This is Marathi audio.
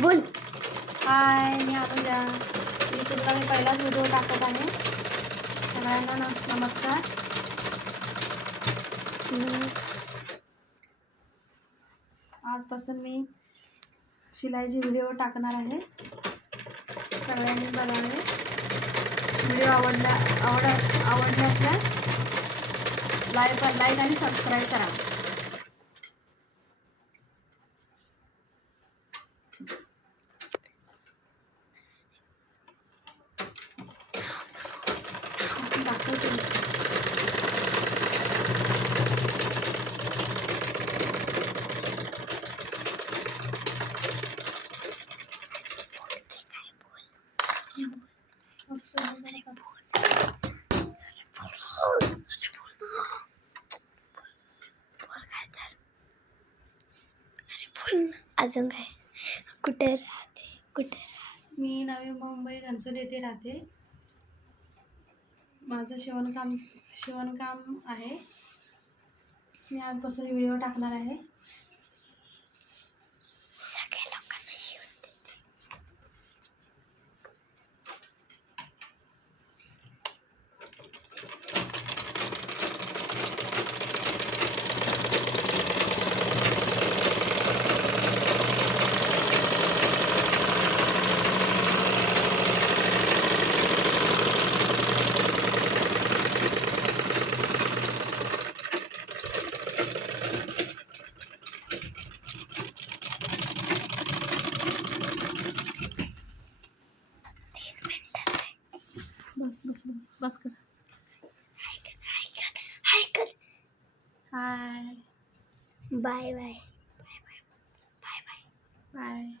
बोल. हाय, मी अनुजा. यूट्यूबला मी पहिलाच व्हिडिओ टाकत आहे. सगळ्यांना नमस्कार. आजपासून मी शिलाईचे व्हिडिओ टाकणार आहे. सगळ्यांनी बघावे. व्हिडिओ आवडल्यास लाईक आणि सबस्क्राईब करा. अजून काय? कुठे राहते? मी नवी मुंबई घनसोली येथे राहते. माझं शिवणकाम आहे. मी आजपासून व्हिडिओ टाकणार आहे. सगळ्या लोकांना शिवून देते. बस कर. हाय. बाय. बाय.